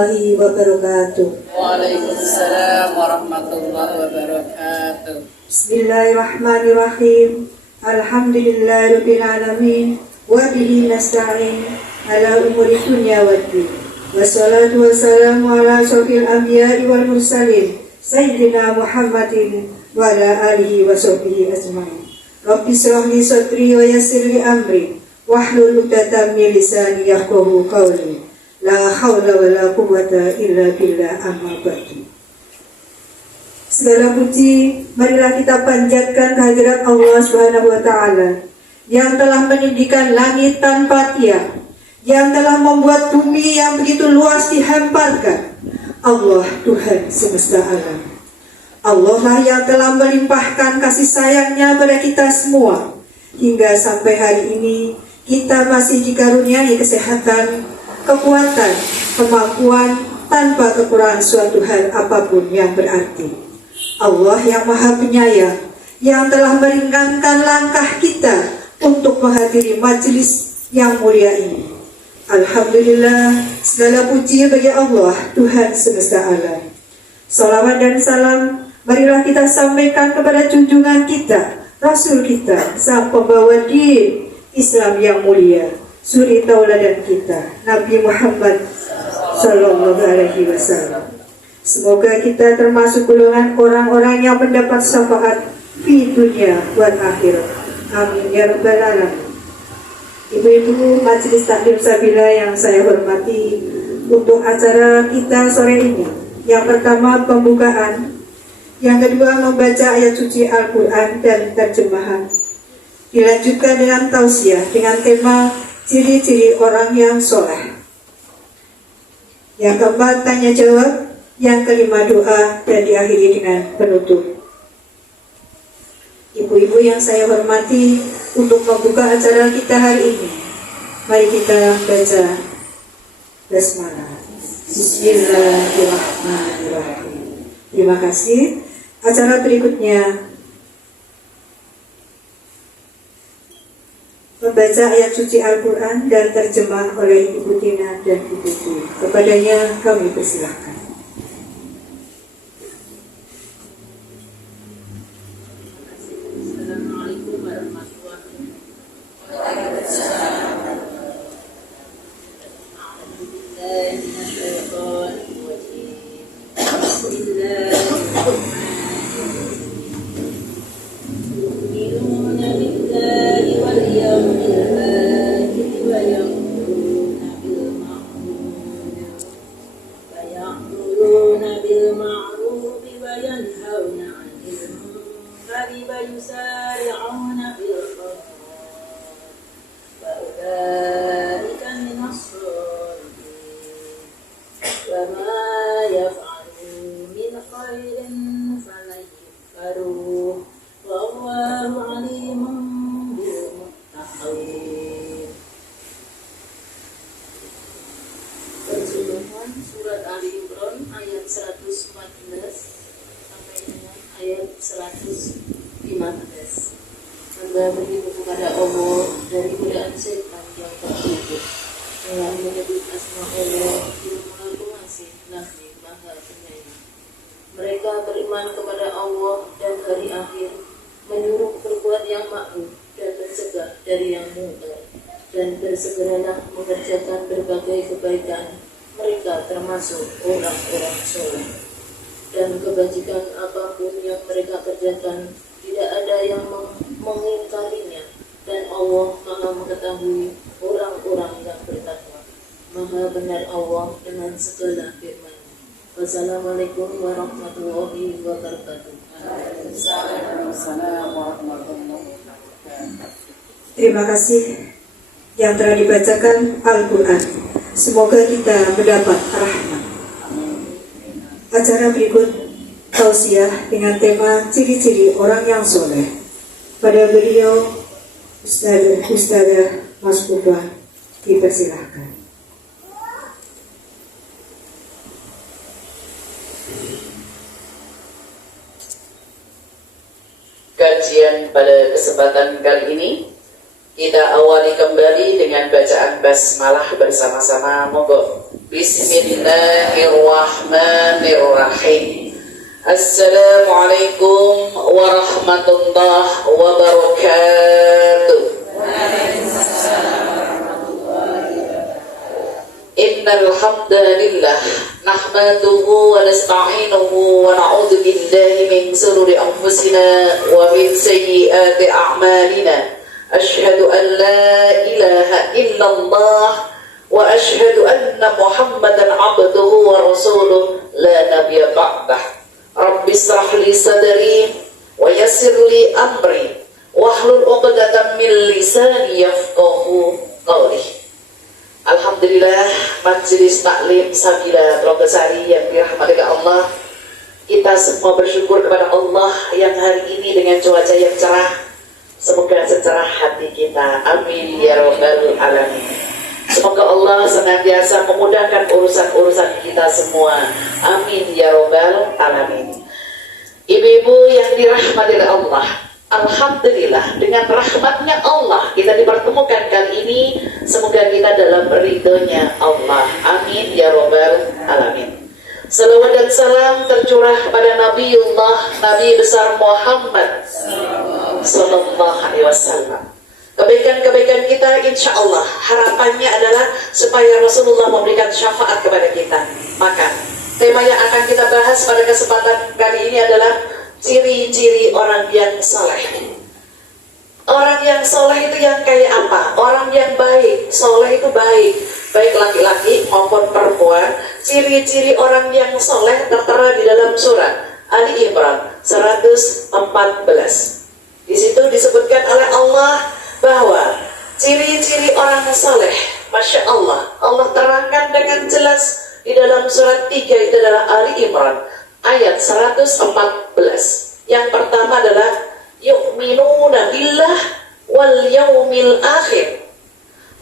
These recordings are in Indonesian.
warahmatullahi wabarakatuh. Waalaikumsalam warahmatullahi wabarakatuh. Bismillahirrahmanirrahim. Alhamdulillahirabbil alamin wa bihi nasta'in ala umuri dunya waddin. Wassalatu wassalamu ala asyrofil anbiya'i wal mursalin sayyidina Muhammadin wa ala alihi wa sahbihi ajmain. Rabbi shrah li sadri wa yassir li amri wahlul 'uqdatam min lisani yafqahu qawli. La haula wala quwwata illa billah, amma ba'du. Segala puji marilah kita panjatkan kehadirat Allah Subhanahu wa taala yang telah meninggikan langit tanpa tiang, yang telah membuat bumi yang begitu luas dihamparkan. Allah Tuhan semesta alam. Allah lah yang telah melimpahkan kasih sayangnya pada kita semua, hingga sampai hari ini kita masih dikaruniai kesehatan, kekuatan, kemampuan tanpa kekurangan suatu hal apapun yang berarti. Allah yang Maha Penyayang yang telah meringankan langkah kita untuk menghadiri majelis yang mulia ini. Alhamdulillah, segala puji bagi Allah Tuhan semesta alam. Salawat dan salam marilah kita sampaikan kepada junjungan kita, Rasul kita, sang pembawa din Islam yang mulia, suri tauladan kita, Nabi Muhammad Sallallahu Alaihi Wasallam. Semoga kita termasuk golongan orang-orang yang mendapat syafaat di dunia dan akhirat. Amin ya rabbal alamin. Ibu-ibu majelis taklim sabila yang saya hormati, untuk acara kita sore ini, yang pertama pembukaan, yang kedua membaca ayat suci Al-Quran dan terjemahan, dilanjutkan dengan tausiah dengan tema ciri-ciri orang yang soleh. Yang keempat tanya jawab, yang kelima doa, dan diakhiri dengan penutup. Ibu-ibu yang saya hormati, untuk membuka acara kita hari ini, mari kita baca basmalah. Bismillahirrahmanirrahim. Terima kasih. Acara berikutnya membaca ayat suci Al-Quran dan terjemah oleh Ibu Tina dan Ibu Dwi. Kepadanya kami persilahkan. Assalamualaikum warahmatullahi wabarakatuh. Surat Ali Imran ayat 114 sampai dengan ayat 115. Hamba berlindung kepada Allah dari godaan setan yang terkutuk, dengan menyebut asma Allah yang Maha Pengasih lagi Maha Penyayang. Mereka beriman kepada Allah dan hari akhir, menyuruh berbuat yang ma'ruf dan mencegah dari yang mungkar, dan bersegeralah mengerjakan berbagai kebaikan. Mereka termasuk orang-orang soleh, dan kebajikan apapun yang mereka kerjakan tidak ada yang mengingkarinya, dan Allah Maha mengetahui orang-orang yang bertakwa. Maha benar Allah dengan segala firman. Wassalamualaikum warahmatullahi wabarakatuh. Waalaikumsalam warahmatullahi wabarakatuh. Terima kasih yang telah dibacakan Al-Quran. Semoga kita mendapat rahmat. Acara berikut tausiah dengan tema ciri-ciri orang yang soleh. Pada beliau Ustazah Mas Kubah, dipersilahkan. Kajian pada kesempatan kali ini kita awali kembali dengan bacaan basmalah bersama-sama. Monggo. Bismillahirrahmanirrahim. Assalamualaikum warahmatullahi wabarakatuh. Innal hamdalillah nahmaduhu wa nasta'inuhu wa na'udzu billahi min shururi anfusina wa min sayyiati a'malina. Asyhadu an la ilaha illallah wa asyhadu anna Muhammadan abduhu wa rasuluh la nabiyya ba'dah. Rabbi israh li sadri wa yassir li amri wahlul 'uqdatam min lisani yafqahu qawli. Alhamdulillah, Majelis Taklim Sabila Trogasari yang dirahmati Allah, kita semua bersyukur kepada Allah yang hari ini dengan cuaca yang cerah, semoga secerah hati kita. Amin ya rabbal alamin. Semoga Allah senantiasa memudahkan urusan-urusan kita semua. Amin ya rabbal alamin. Ibu-ibu yang dirahmati Allah, alhamdulillah dengan rahmatnya Allah kita dipertemukan kali ini. Semoga kita dalam ridhonya Allah. Amin ya rabbal alamin. Salawat dan salam tercurah pada Nabi besar Muhammad sallallahu alaihi wasallam. Kebaikan-kebaikan kita insya Allah harapannya adalah supaya Rasulullah memberikan syafaat kepada kita. Maka tema yang akan kita bahas pada kesempatan kali ini adalah ciri-ciri orang yang soleh. Orang yang soleh itu yang kayak apa? Orang yang baik. Soleh itu baik, baik laki-laki maupun perempuan. Ciri-ciri orang yang soleh tertera di dalam surat Ali Imran 114. Di situ disebutkan oleh Allah bahwa ciri-ciri orang soleh, Masya Allah, Allah terangkan dengan jelas di dalam surat 3, itu adalah Ali Imran ayat 114. Yang pertama adalah yu'minuna billah wal yaumil akhir.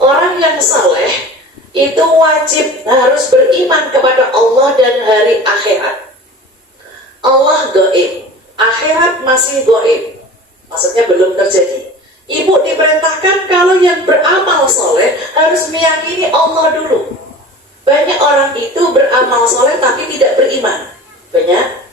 Orang yang saleh itu wajib harus beriman kepada Allah dan hari akhirat. Allah gaib, akhirat masih gaib, maksudnya belum terjadi. Ibu diperintahkan kalau yang beramal soleh harus meyakini Allah dulu. Banyak orang itu beramal soleh tapi tidak beriman. Banyak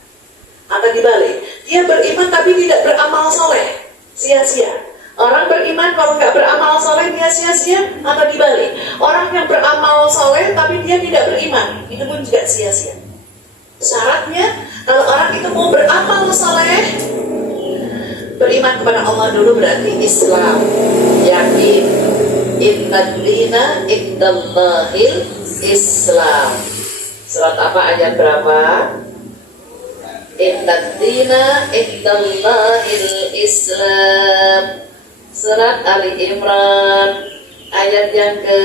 atau dibalik, dia beriman tapi tidak beramal soleh, sia-sia. Orang beriman kalau nggak beramal soleh dia sia-sia, atau dibalik, orang yang beramal soleh tapi dia tidak beriman, itu pun juga sia-sia. Syaratnya kalau orang itu mau beramal soleh, beriman kepada Allah dulu, berarti Islam, yakin. Innad dina indallahil Islam. Surat apa, ayat berapa? Innad dina indallahil Islam. Surat Ali Imran ayat yang ke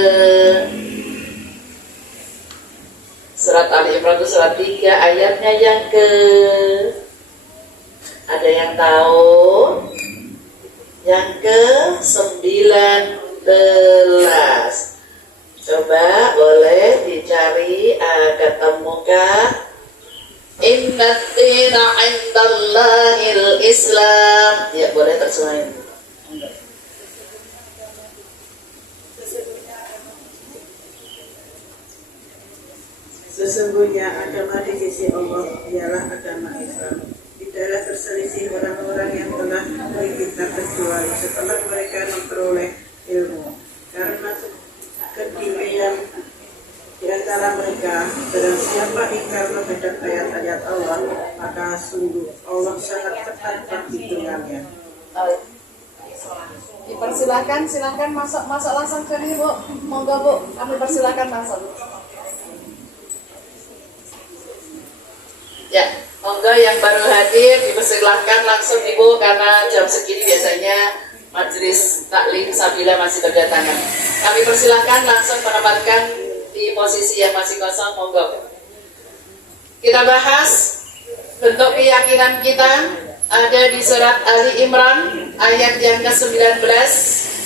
Surat Ali Imran itu surat 3 ayatnya yang ke, ada yang tahu? Yang ke 19. Coba boleh dicari, ketemukah? Innad dina indallahil Islam. Ya boleh terjemahin. Sesungguhnya agama di sisi Allah ialah agama Islam. Tidaklah terselisih orang-orang yang telah memberi kitab kecuali setelah mereka memperoleh ilmu. Karena ketinggian di antara mereka, dan siapa ingkar terhadap ayat-ayat Allah, maka sungguh Allah sangat ketat perhitungannya. Dipersilakan, silakan masuk langsung ke sini, Bu. Monggo, Bu, kami persilakan masuk. Ya, monggo yang baru hadir dipersilahkan langsung Ibu, karena jam segini biasanya Majelis Taklim Sabila masih berdatangan. Kami persilahkan langsung menempatkan di posisi yang masih kosong, monggo. Kita bahas bentuk keyakinan kita ada di surat Ali Imran ayat yang ke-19.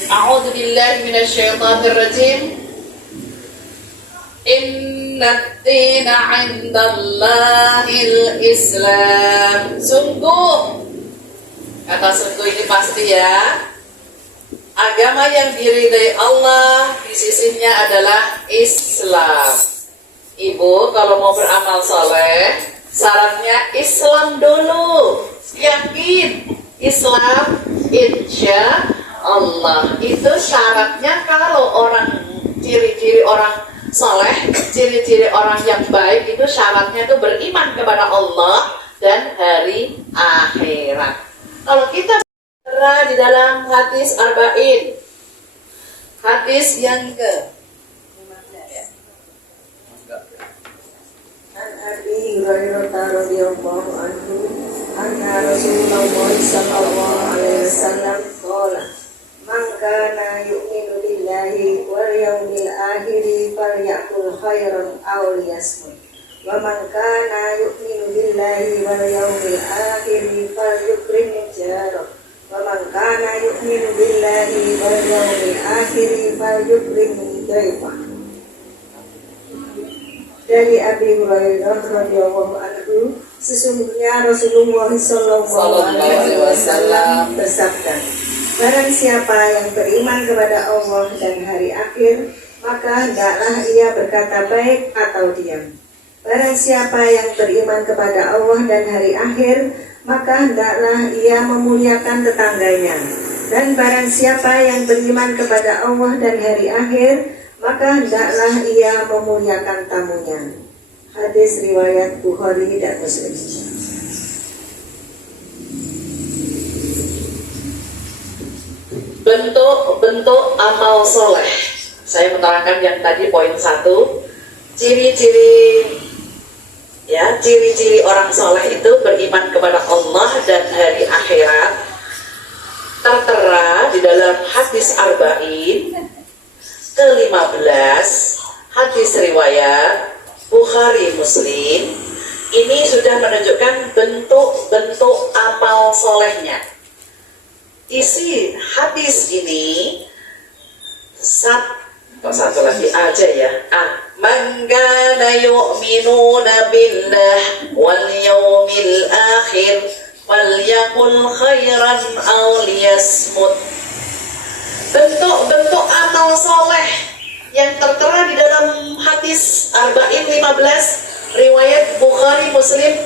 A'udzu billahi minasyaitonir rajim. Innad dina 'indallahil Islam. Sungguh, kata sungguh ini pasti ya, agama yang diridai Allah di sisinya adalah Islam. Ibu kalau mau beramal soleh, syaratnya Islam dulu. Yakin Islam, insya Allah. Itu syaratnya kalau orang, ciri-ciri orang soleh, ciri-ciri orang yang baik itu syaratnya itu beriman kepada Allah dan hari akhirat. Kalau kita berada di dalam hadis arba'in, hadis yang ke An Abi Hurairah radhiyallahu anhu anna Rasulullah sallallahu alaihi wasallam qala man kana yu'minu billahi wal yawmil akhir falyakul khairan aw liyasmut wa man kana yu'minu billahi wal yawmil akhir falyukrim jarah wa man kana yu'minu billahi wal yawmil akhir falyukrim dhaifah. Dari Abi Hurairah radhiyallahu anhu, sesungguhnya Rasulullah sallallahu alaihi wasallam bersabda, barang siapa yang beriman kepada Allah dan hari akhir, maka hendaklah ia berkata baik atau diam. Barang siapa yang beriman kepada Allah dan hari akhir, maka hendaklah ia memuliakan tetangganya. Dan barang siapa yang beriman kepada Allah dan hari akhir, maka hendaklah ia memuliakan tamunya. Hadis riwayat Bukhari dan Muslim. Bentuk-bentuk amal soleh. Saya menerangkan yang tadi poin 1. Ciri-ciri, ya, ciri-ciri orang soleh itu beriman kepada Allah dan hari akhirat. Tertera di dalam hadis arba'in ke-15, hadis riwayat Bukhari Muslim. Ini sudah menunjukkan bentuk-bentuk amal solehnya. Isi hadis ini satu lagi aja ya. Man kana yu'minuna billah wal yawmil akhir falyakul khairan aw liyasmut. Bentuk-bentuk amal soleh yang tertera di dalam hadis arba'in 15 riwayat Bukhari Muslim.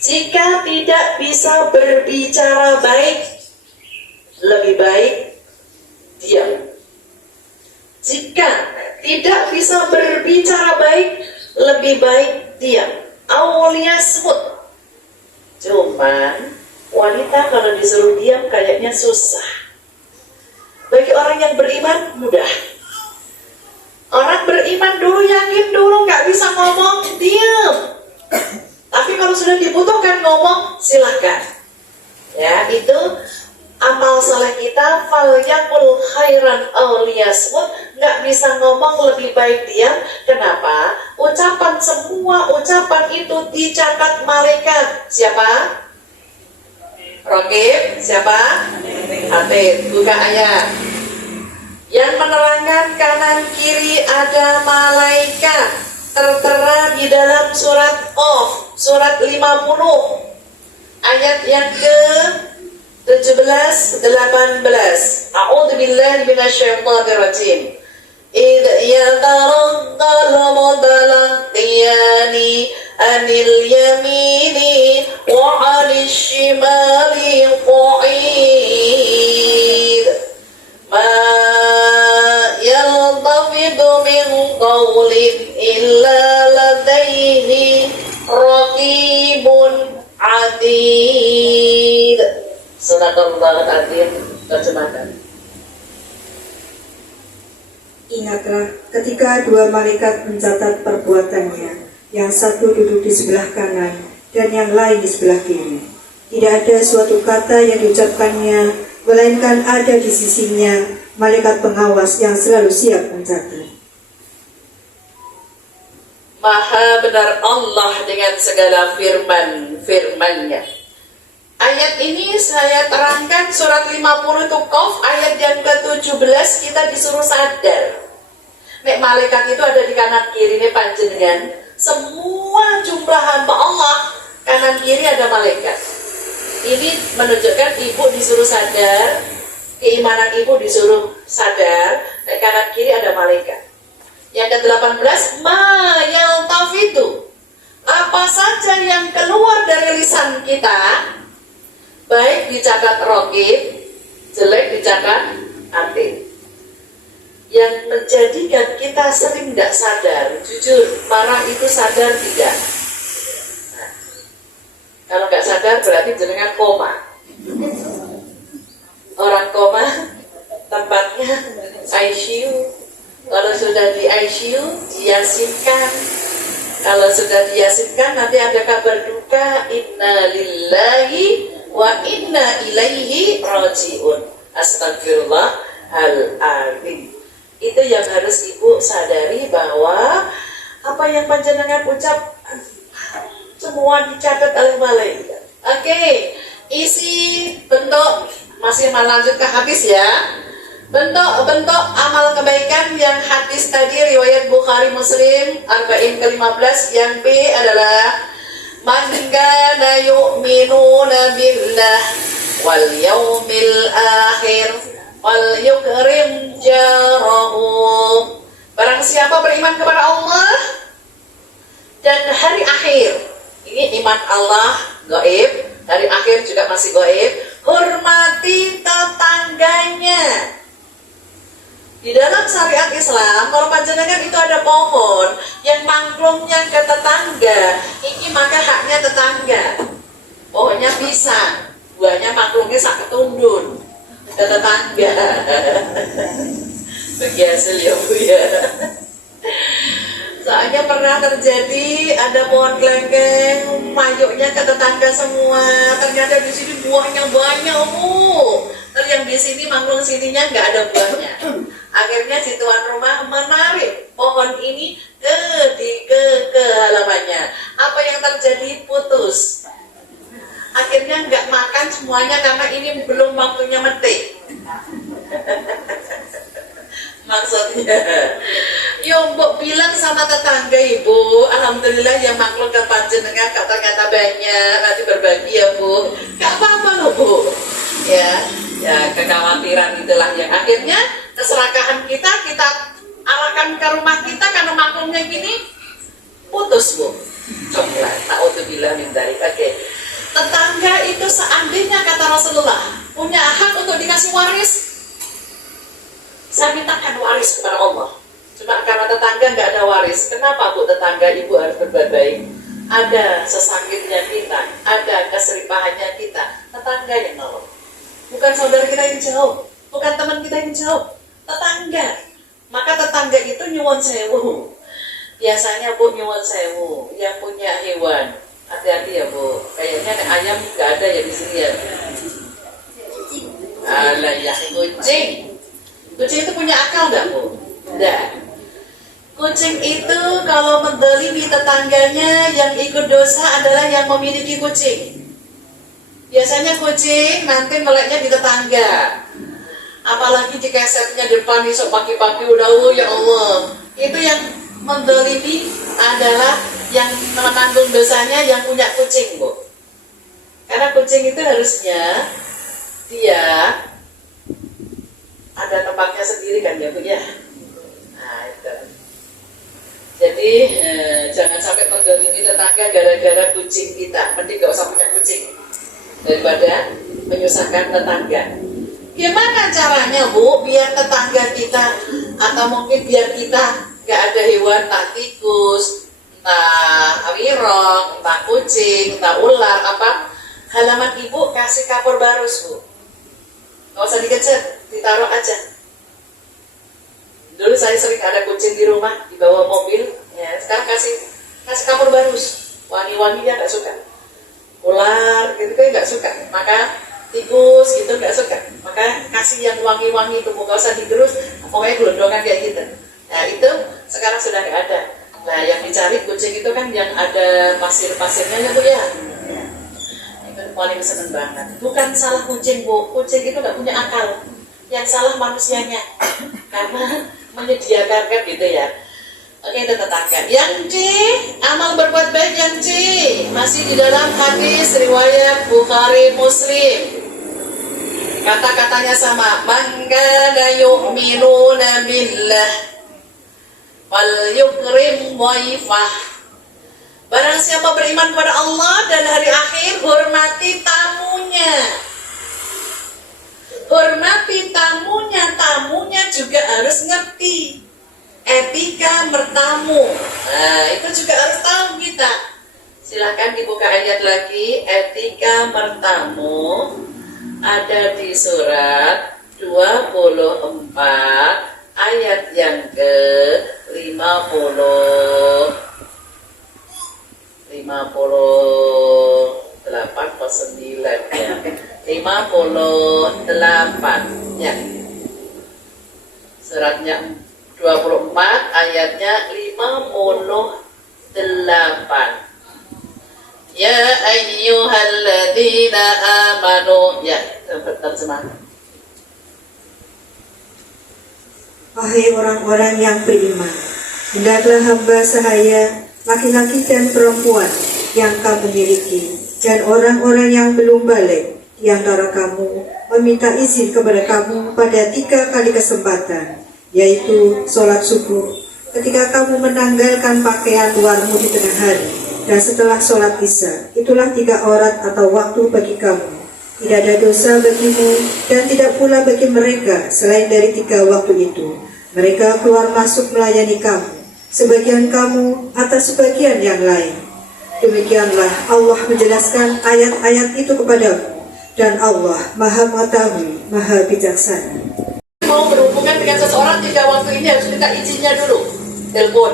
Jika tidak bisa berbicara baik, lebih baik diam. Jika tidak bisa berbicara baik, lebih baik diam. Awliyasmut. Cuman wanita kalau disuruh diam kayaknya susah. Bagi orang yang beriman mudah. Orang beriman dulu, yakin dulu, nggak bisa ngomong, diam. Tapi kalau sudah dibutuhkan ngomong, silahkan. Ya, itu amal soleh kita. Falyakul khairan aw liyasmut. Nggak bisa ngomong, lebih baik diam. Kenapa? Semua ucapan itu dicatat malaikat. Siapa? Rokib, siapa? Atid, buka ayat yang menerangkan kanan kiri ada malaikat. Tertera di dalam surat Qaf, surat 50, ayat yang ke 17-18. A'udzu billahi minasyaitonir rajim. إذ يترقى المتلقيان عن اليمين وعن الشمال قعيد ما يلتفظ من قول إلا لديه رقيب عتيد. Sadaqallahul adzim. Terjemahkan. Ingatlah ketika dua malaikat mencatat perbuatannya, yang satu duduk di sebelah kanan dan yang lain di sebelah kiri. Tidak ada suatu kata yang diucapkannya, melainkan ada di sisinya malaikat pengawas yang selalu siap mencatat. Maha benar Allah dengan segala firman-Nya. Ayat ini saya terangkan surat 50 itu Qaf, ayat yang ke-17 kita disuruh sadar. Nek malaikat itu ada di kanan kiri, ini panjenengan. Semua jumlah hamba Allah, kanan kiri ada malaikat. Ini menunjukkan ibu disuruh sadar, keimanan ibu disuruh sadar, nek kanan kiri ada malaikat. Yang ke-18, ma yaltafitu, apa saja yang keluar dari lisan kita, baik dicatat rokib, jelek dicatat atid, yang menjadikan kita sering tidak sadar. Jujur, marah itu sadar tidak? Nah, kalau nggak sadar berarti jenengan koma. Orang koma tempatnya ICU. Kalau sudah di ICU diyasinkan. Kalau sudah diyasinkan nanti ada kabar duka, inna lillahi wa inna ilaihi rajiun. Astagfirullahaladzim. Itu yang harus ibu sadari, bahwa apa yang panjenengan ucap semua dicatat oleh malaikat. Oke, isi bentuk masih lanjut ke hadis ya. Bentuk amal kebaikan yang hadis tadi riwayat Bukhari Muslim arba'in ke-15, yang B adalah man kana yu'minuna billah wal yaumil akhir wal yukrim jarahu. Barang siapa beriman kepada Allah dan hari akhir, ini iman Allah gaib, hari akhir juga masih gaib, hormati tetangganya. Di dalam syariat Islam, kalau panjenengan itu ada pohon yang mangklungnya ke tetangga, ini maka haknya tetangga. Pohonnya pisang, buahnya mangklungnya sak ketundun ke tetangga. Bagi hasil ya Bu ya. Soalnya pernah terjadi ada pohon kelengkeng, mayuknya ke tetangga semua. Ternyata di sini buahnya banyak Bu. Terus yang di sini mangklung sininya nggak ada buahnya. Akhirnya si tuan rumah menarik pohon ini ke halamannya. Apa yang terjadi? Putus. Akhirnya nggak makan semuanya karena ini belum waktunya metik. Maksudnya, yo mbok bilang sama tetangga ibu, alhamdulillah yang maklum ke panjenengan kata-kata banyak, nanti berbagi ya Bu. Gak apa-apa loh Bu. Ya kekhawatiran itulah yang akhirnya keserakahan kita arahkan ke rumah kita karena maklumnya gini putus Bu. Coba ta'udzubillah min dzalik. Oke. Tetangga itu seandainya kata Rasulullah punya hak untuk dikasih waris, saya mintakan waris kepada Allah. Cuma karena tetangga nggak ada waris, kenapa Bu tetangga ibu harus berbuat baik? Ada sesakitnya kita, ada keseripahannya kita, tetangga yang nolong. Bukan saudara kita yang jauh, bukan teman kita yang jauh, tetangga. Maka tetangga itu nyuwun sewu. Biasanya Bu nyuwun sewu, yang punya hewan, hati-hati ya Bu. Kayaknya ayam nggak ada ya di sini ya. Alah ya kucing. Kucing itu punya akal nggak Bu? Tidak. Kucing itu kalau mendolimi tetangganya, yang ikut dosa adalah yang memiliki kucing. Biasanya kucing nanti meleknya di tetangga. Apalagi di kesetnya depan besok pagi-pagi udah ya Allah. Itu yang mendolimi adalah yang menanggung dosanya yang punya kucing Bu. Karena kucing itu harusnya dia ada tempatnya sendiri kan ya Bu ya. Nah itu. Jadi jangan sampai mendolimi tetangga gara-gara kucing kita. Mending gak usah punya kucing daripada menyusahkan tetangga. Gimana caranya Bu biar tetangga kita, atau mungkin biar kita gak ada hewan, entah tikus, entah wirok, entah kucing, entah ular, apa, halaman ibu kasih kapur barus Bu. Gak usah dikejar, ditaruh aja. Dulu saya sering ada kucing di rumah, dibawa mobil, ya sekarang kasih kapur barus. Wangi-wanginya gak suka. Ular gitu kan nggak suka, maka tikus gitu nggak suka, maka kasih yang wangi-wangi itu nggak usah digerus, pokoknya gelondongan kayak gitu. Nah itu sekarang sudah nggak ada. Nah yang dicari kucing itu kan yang ada pasir-pasirnya ya Bu ya. Itu paling seneng banget. Bukan salah kucing Bu, kucing itu nggak punya akal. Yang salah manusianya karena menyediakan kan gitu ya. Oke, itu tetangga. Yang C, amal berbuat baik yang C masih di dalam hadis riwayat Bukhari Muslim. Kata-katanya sama. Man kana yu'minuna billah Wal yukrim dhaifah. Barang siapa beriman pada Allah dan hari akhir, hormati tamunya. Hormati tamunya, tamunya juga harus ngerti etika bertamu. Nah, itu juga harus tahu kita. Silakan dibuka ayat lagi, etika bertamu ada di surat 24 ayat yang ke 58 atau 9 ya. 58 ya. Suratnya 24 ayatnya 58. Ya ayyuhalladzina amanu. Ya, terjemah. Wahai orang-orang yang beriman, hendaklah hamba sahaya, laki-laki dan perempuan yang kamu miliki, dan orang-orang yang belum balik di antara kamu, meminta izin kepada kamu pada 3 kali kesempatan, yaitu sholat subuh, ketika kamu menanggalkan pakaian luarmu di tengah hari, dan setelah sholat isya. Itulah 3 aurat atau waktu bagi kamu. Tidak ada dosa bagimu dan tidak pula bagi mereka selain dari 3 waktu itu. Mereka keluar masuk melayani kamu, sebagian kamu atas sebagian yang lain. Demikianlah Allah menjelaskan ayat-ayat itu kepadamu, dan Allah Maha Mengetahui, Maha Bijaksana. Mau berhubungan dengan seseorang 3 waktu ini harus minta izinnya dulu, telepon.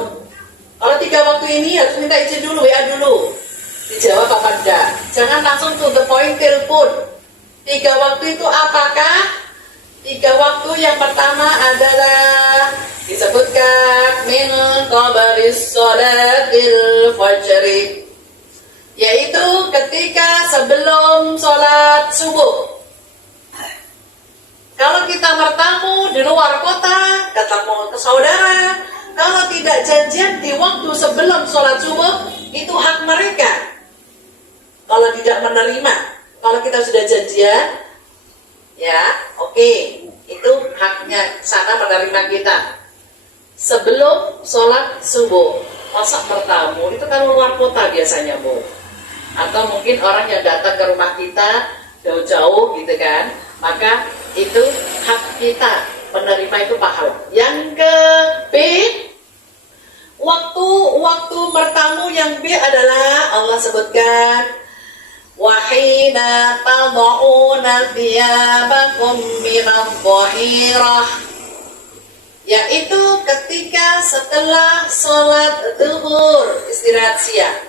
Kalau 3 waktu ini harus minta izin dulu, WA dulu. Dijawab apa enggak? Jangan langsung to the point, telepon. 3 waktu itu apakah? 3 waktu yang pertama adalah disebutkan min qabalis sholatil fajri, yaitu ketika sebelum sholat subuh. Kalau kita bertamu di luar kota, ketemu ke saudara, kalau tidak janjian di waktu sebelum sholat subuh, itu hak mereka. Kalau tidak menerima, kalau kita sudah janjian, ya oke, itu haknya sana menerima kita. Sebelum sholat subuh, masa bertamu itu kan luar kota biasanya, Bu. Atau mungkin orang yang datang ke rumah kita jauh-jauh gitu kan, maka itu hak kita menerima itu pahala. Yang ke B, waktu bertamu yang B adalah Allah sebutkan wahina tad'una thiyabakum minadh dhahirah, yaitu ketika setelah sholat zuhur, istirahat siang.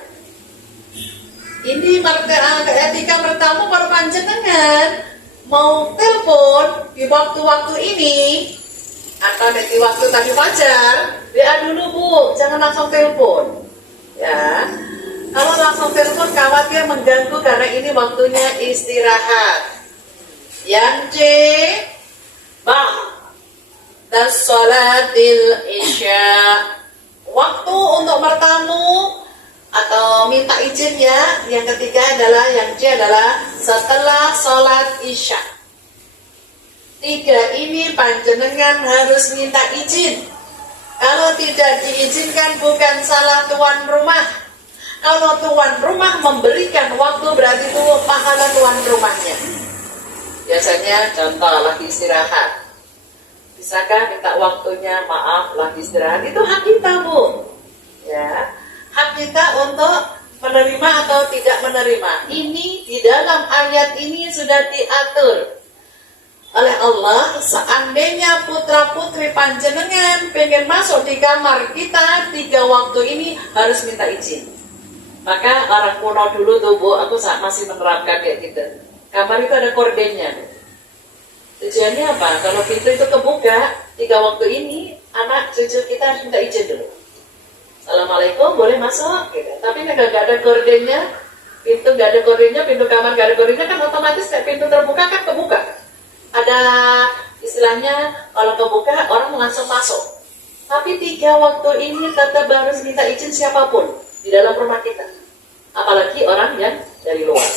Ini etika bertamu baru panjenengan mau telepon di waktu-waktu ini atau di waktu tadi fajar, WA dulu, Bu, jangan langsung telepon ya. Kalau langsung telepon khawatir mengganggu karena ini waktunya istirahat. Yang C, ba'da sholatil isya, waktu untuk bertamu atau minta izin ya. Yang ketiga adalah yang C adalah setelah sholat isya. 3 ini panjenengan harus minta izin. Kalau tidak diizinkan bukan salah tuan rumah. Kalau tuan rumah memberikan waktu berarti itu pahala tuan rumahnya. Biasanya contoh lagi istirahat, bisakah minta waktunya, maaf lagi istirahat, itu hak kita, Bu ya. Hak kita untuk menerima atau tidak menerima. Ini di dalam ayat ini sudah diatur oleh Allah. Seandainya putra putri panjenengan pengen masuk di kamar kita 3 waktu ini harus minta izin. Maka orang kuno dulu tuh, Bu, aku masih menerapkan kayak gitu. Kamar itu ada kordennya. Tujuannya apa? Kalau pintu itu kebuka 3 waktu ini, anak cucu kita harus minta izin dulu. Assalamualaikum, boleh masuk? Gitu. Tapi nggak ada kordennya, pintu nggak ada kordennya, pintu kamar nggak ada kordennya, kan otomatis kayak pintu terbuka kan kebuka. Ada istilahnya kalau kebuka orang langsung masuk. Tapi 3 waktu ini tetap harus minta izin siapapun di dalam rumah kita, apalagi orang yang dari luar.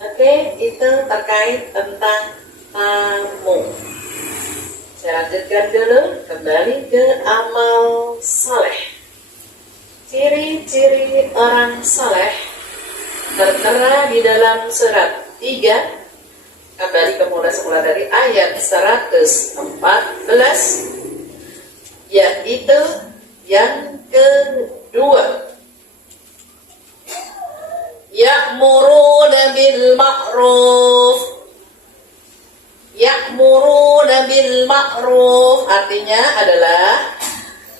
Oke, itu terkait tentang tamu. Saya lanjutkan dulu, kembali ke amal saleh. Ciri-ciri orang saleh tertera di dalam surat 3. Kembali ke semula dari ayat 114, yaitu yang kedua, ya'muruna bil ma'ruf. Ya'muruna bil ma'ruf artinya adalah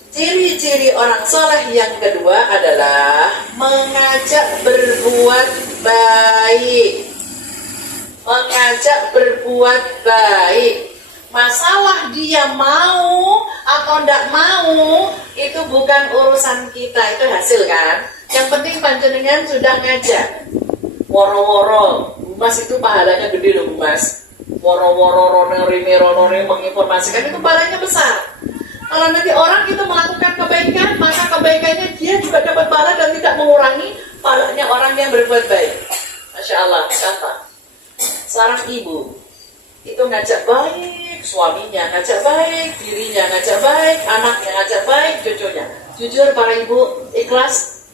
ciri-ciri orang soleh yang kedua adalah mengajak berbuat baik. Mengajak berbuat baik. Masalah dia mau atau tidak mau itu bukan urusan kita, itu hasil kan. Yang penting panjenengan sudah ngajak. Woro-woro, Bu Mas itu pahalanya gede loh Bu Mas. Woro-woro ronori menginformasikan itu pahalanya besar. Kalau nanti orang itu melakukan kebaikan, maka kebaikannya dia juga dapat pahala dan tidak mengurangi pahalanya orang yang berbuat baik. Masya Allah, kata seorang ibu itu ngajak baik suaminya, ngajak baik dirinya, ngajak baik anaknya, ngajak baik cucunya. Jujur para ibu ikhlas?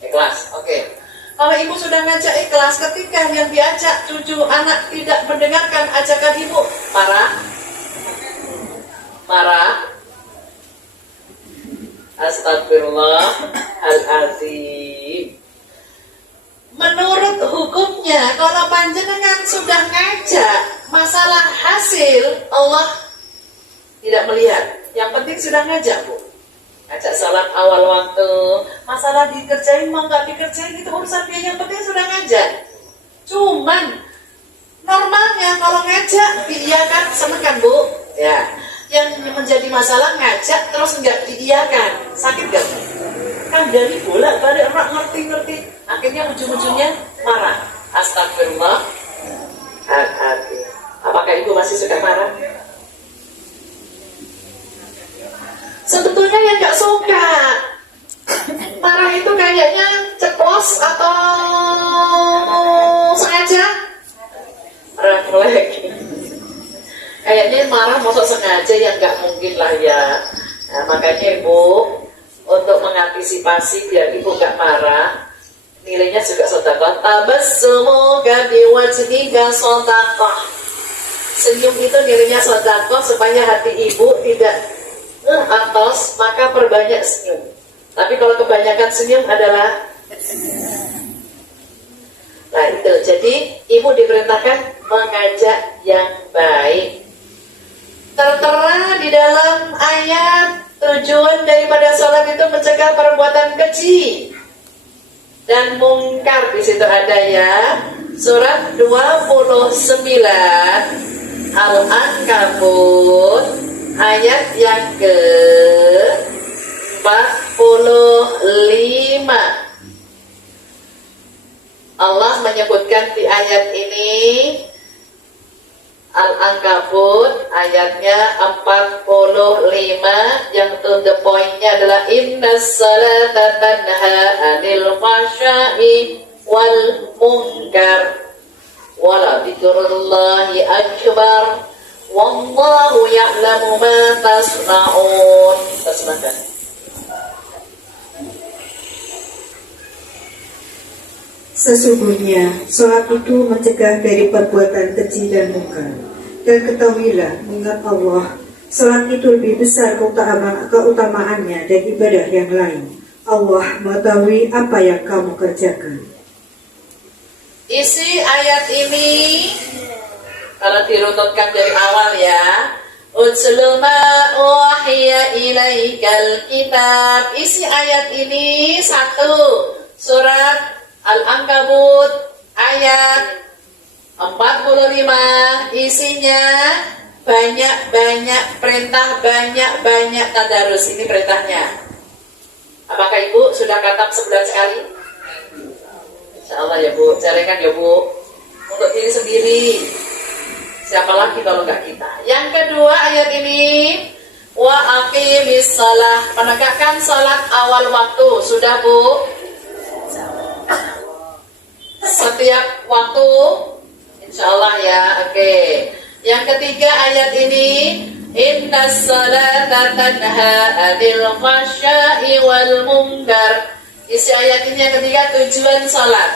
Ikhlas, oke. Kalau ibu sudah ngajak ikhlas, ketika yang diajak cucu anak tidak mendengarkan ajakan ibu, marah. Astagfirullahaladzim. Menurut hukumnya, kalau panjenengan sudah ngajak, masalah hasil Allah tidak melihat. Yang penting sudah ngajak, Bu. Ngajak salat awal waktu, masalah dikerjain mau nggak dikerjain itu urusan dia. Yang penting sudah ngajak. Cuman normalnya kalau ngajak diiyakan, seneng kan Bu? Ya. Yang menjadi masalah ngajak terus nggak diiyakan, sakit gak? Kan dari bolak balik orang ngerti, akhirnya ujung-ujungnya marah. Astagfirullah. Hati-hati. Apakah ibu masih suka marah? Sebetulnya yang nggak suka marah itu kayaknya ceplos atau sengaja refleks. Kayaknya marah masa sengaja yang nggak mungkin lah ya. Nah, makanya ibu untuk mengantisipasi biar ibu nggak marah, nilainya juga sedekah. Tabassumu biwajhika sedekah. Senyum itu nilainya sedekah supaya hati ibu tidak atos, maka perbanyak senyum. Tapi kalau kebanyakan senyum adalah nah itu. Jadi ibu diperintahkan mengajak yang baik. Tertera di dalam ayat tujuan daripada sholat itu mencegah perbuatan keji dan mungkar. Di situ ada ya, surat 29 Al-Ankabut ayat yang ke-45. Allah menyebutkan di ayat ini, Al-Ankabut ayatnya 45, yang to the point-nya adalah innas salata tanha 'anil fahsya'i wal munkar wala dzikrullahi akbar wallahu ya'lamu ma tasna'un. Tasna'kan. Sesungguhnya sholat itu mencegah dari perbuatan keji dan mungkar. Dan ketahuilah, mengingat Allah, sholat itu lebih besar keutamaannya dan ibadah yang lain. Allah mengetahui apa yang kamu kerjakan. Isi ayat ini kalau dirunutkan dari awal ya, Utslu ma uhiya ilaikal kitab. Isi ayat ini 1 surat Al-Ankabut ayat 45, isinya banyak-banyak perintah, banyak-banyak tadarus. Ini perintahnya. Apakah ibu sudah khatam sebulan sekali? Insya Allah ya Bu, carikan ya Bu, untuk diri sendiri. Siapa lagi kalau nggak kita? Yang kedua ayat ini, wa aqimis shalah, menegakkan salat awal waktu. Sudah Bu? Setiap waktu, insya Allah ya. Oke. Yang ketiga ayat ini, innas salata tanha 'anil fahsya'i wal munkar. Isi ayat ini yang ketiga, tujuan salat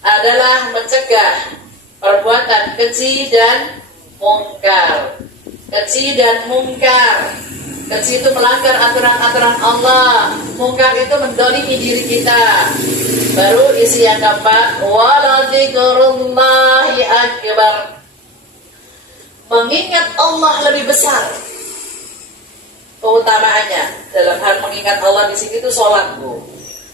adalah mencegah perbuatan keji dan mungkar. Keji dan mungkar. Keji itu melanggar aturan-aturan Allah, mungkar itu mendolimi diri kita. Baru isi yang keempat, waladzikrullahi akbar. Mengingat Allah lebih besar. Keutamaannya dalam hal mengingat Allah di sini itu sholat, Bu.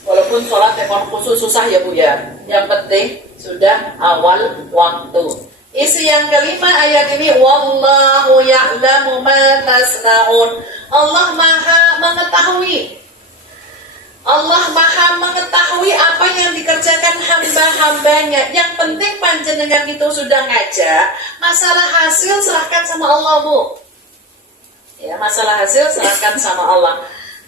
Walaupun sholat ekor khusus susah ya, Bu ya. Yang penting sudah awal waktu. Isi yang kelima ayat ini, wallahu ya'lamu ma tasna'un. Allah Maha mengetahui. Allah Maha mengetahui apa yang dikerjakan hamba-hambanya. Yang penting panjenengan itu sudah ngajak, masalah hasil serahkan sama Allah, Bu. Ya, masalah hasil serahkan sama Allah.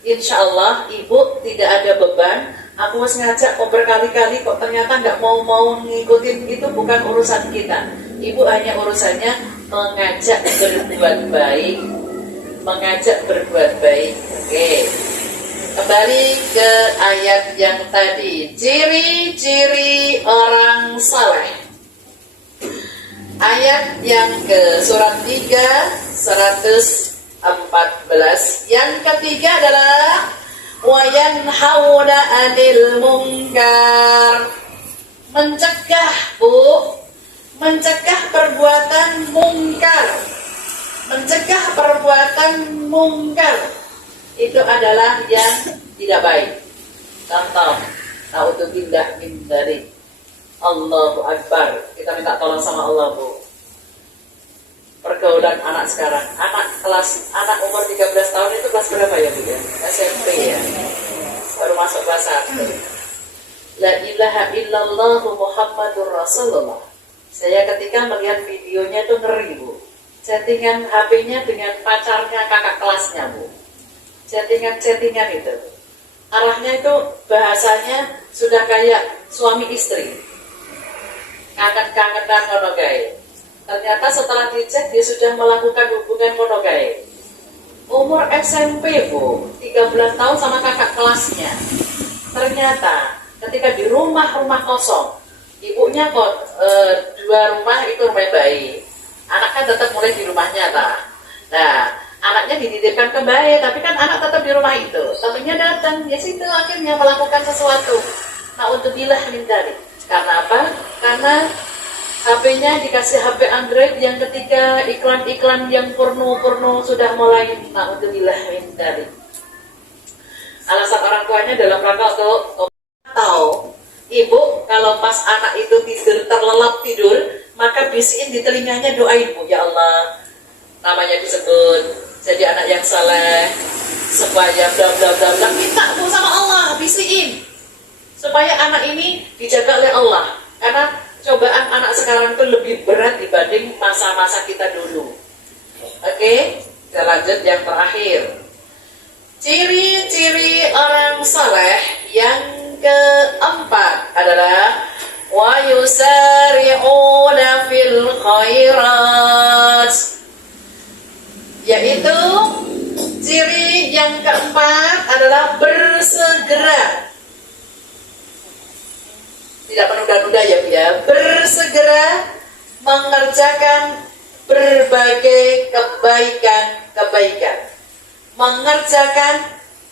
Insya Allah ibu tidak ada beban. Aku harus ngajak kok berkali-kali kok ternyata nggak mau ngikutin, itu bukan urusan kita. Ibu hanya urusannya mengajak berbuat baik, mengajak berbuat baik. Oke. Kembali ke ayat yang tadi, ciri-ciri orang saleh. Ayat yang ke surat 3, 114. Yang ketiga adalah wa yanhauna 'anil munkar. Mencegah, Bu. Mencegah perbuatan mungkar. Mencegah perbuatan mungkar. Itu adalah yang tidak baik. Contoh, naudzubillah min dzalik. Allahu Akbar. Kita minta tolong sama Allah, Bu. Pergaulan anak sekarang, anak umur 13 tahun itu kelas berapa ya, Bu ya? SMP ya. Baru masuk kelas 1. La ilaha illallah Muhammadur Rasulullah. Saya ketika melihat videonya itu ngeri, Bu. Chattingan HP-nya dengan pacarnya kakak kelasnya, Bu. Chattingan itu arahnya itu bahasanya sudah kayak suami istri, kangen-kangenan ngono gae. Ternyata setelah dicek dia sudah melakukan hubungan ngono gae. Umur SMP, Bu, 13 tahun sama kakak kelasnya. Ternyata ketika di rumah kosong, ibunya kok 2 rumah itu rumah bayi, anak kan tetap mulai di rumahnya Nah, anaknya dititipkan ke bayi, tapi kan anak tetap di rumah itu. Temennya datang, ya situ akhirnya melakukan sesuatu. Nah, untuk bilah mindari. Karena apa? Karena HP-nya dikasih HP Android yang ketika iklan-iklan yang porno sudah mulai. Nah, untuk bilah mindari. Alasan orang tuanya dalam rangka untuk tahu, ibu kalau pas anak itu tidur terlelap tidur, maka bisikin di telinganya, doain, Bu, ya Allah, namanya disebut jadi anak yang saleh, supaya bla bla bla bla, minta, Bu, sama Allah, bisiin supaya anak ini dijaga oleh Allah. Karena cobaan anak sekarang itu lebih berat dibanding masa-masa kita dulu. Oke, kita lanjut yang terakhir. Ciri-ciri orang saleh yang keempat adalah wa yusari'una fil khairat. Yaitu ciri yang keempat adalah bersegera. Tidak menunda-nunda ya, Bu ya. Bersegera mengerjakan berbagai kebaikan. Mengerjakan,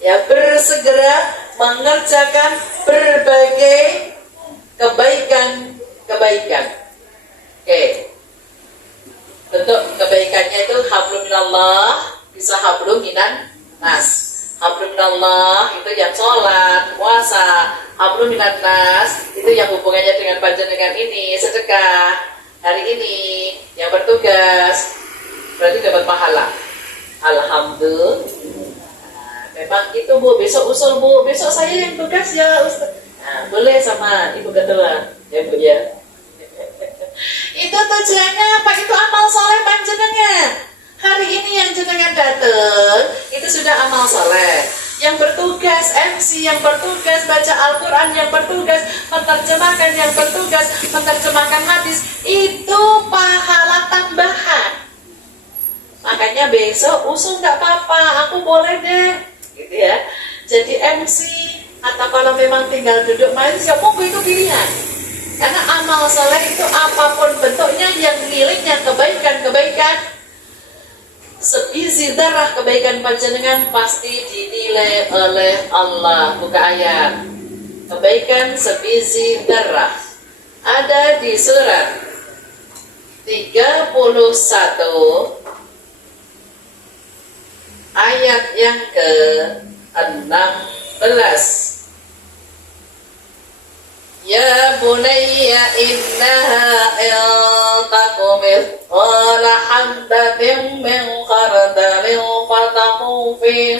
ya, bersegera mengerjakan berbagai kebaikan. Oke. Bentuk kebaikannya itu hablum minallah, bisa hablum minan nas. Hablum minallah itu yang sholat, puasa. Hablum minan nas itu yang hubungannya dengan panjenengan ini, sedekah hari ini, yang bertugas, berarti dapat pahala. Alhamdulillah. Nah, memang itu, Bu, besok usul, Bu, besok saya yang tugas ya, Ustaz. Nah, boleh sama Ibu Ketua, ya, Bu ya. Itu tujuannya apa? Itu amal soleh panjenengan. Hari ini yang jenengan datang itu sudah amal soleh. Yang bertugas MC, yang bertugas baca Al-Quran, yang bertugas menerjemahkan, yang bertugas menerjemahkan hadis, itu pahala tambahan. kayaknya besok usul nggak apa-apa, aku boleh deh, gitu ya. Jadi MC atau kalau memang tinggal duduk main, ya monggo itu pilihan. Karena amal soleh itu apapun bentuknya yang miliknya kebaikan-kebaikan, sebiji darah kebaikan panjenengan pasti dinilai oleh Allah. Buka ayat. Kebaikan sebiji darah. Ada di surat 31 ayat yang ke-16. Ya bunayya innaha in taku mithqala habatin min khardalin fatakun fi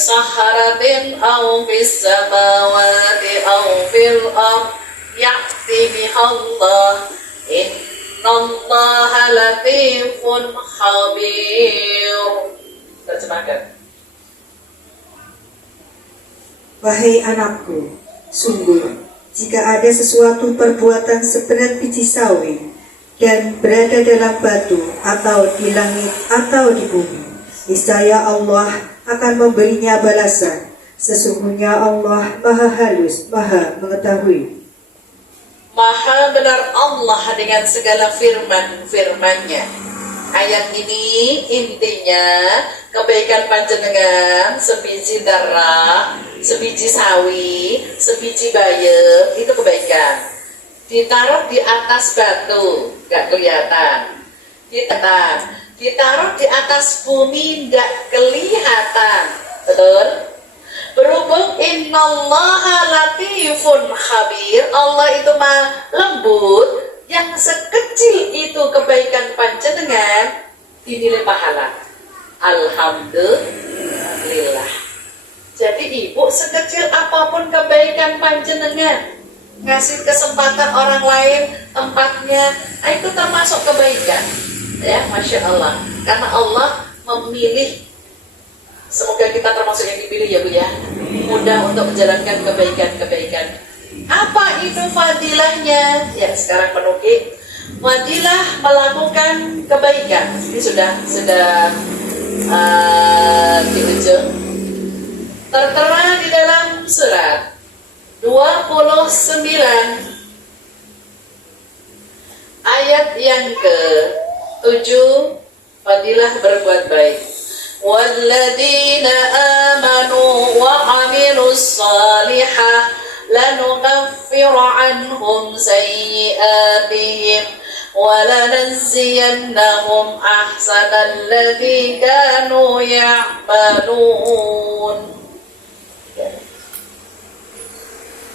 sahratin aw fis samawati aw fil ard ya'ti bihallah innallaha latifun khabir. Terjemahkan. Wahai anakku, sungguh, jika ada sesuatu perbuatan seberat biji sawi dan berada dalam batu atau di langit atau di bumi, niscaya Allah akan memberinya balasan. Sesungguhnya Allah Maha Halus, Maha Mengetahui. Maha benar Allah dengan segala firman-firman-Nya. Ayat ini intinya kebaikan panjenengan sebiji darah, sebiji sawi, sebiji bayam itu kebaikan. Ditaruh di atas batu, gak kelihatan. Ditaruh di atas bumi, gak kelihatan. Betul? Berhubung innallaha latifun khabir, Allah itu mah lembut, yang sekecil itu kebaikan panjenengan dinilai pahala. Alhamdulillah. Jadi ibu sekecil apapun kebaikan panjenengan, ngasih kesempatan orang lain tempatnya, itu termasuk kebaikan. Ya, Masya Allah. Karena Allah memilih. Semoga kita termasuk yang dipilih ya Bu ya. Mudah untuk menjalankan kebaikan-kebaikan. Apa itu fadilahnya? Ya, sekarang menukik fadilah melakukan kebaikan. Ini sudah di ujung. Tertera di dalam surat 29 ayat yang ke-7, fadilah berbuat baik. Walladzina amanu wa amilus salihah لنكفر عنهم سيئاتهم ولنجزينهم أحسن الذي كانوا يعملون.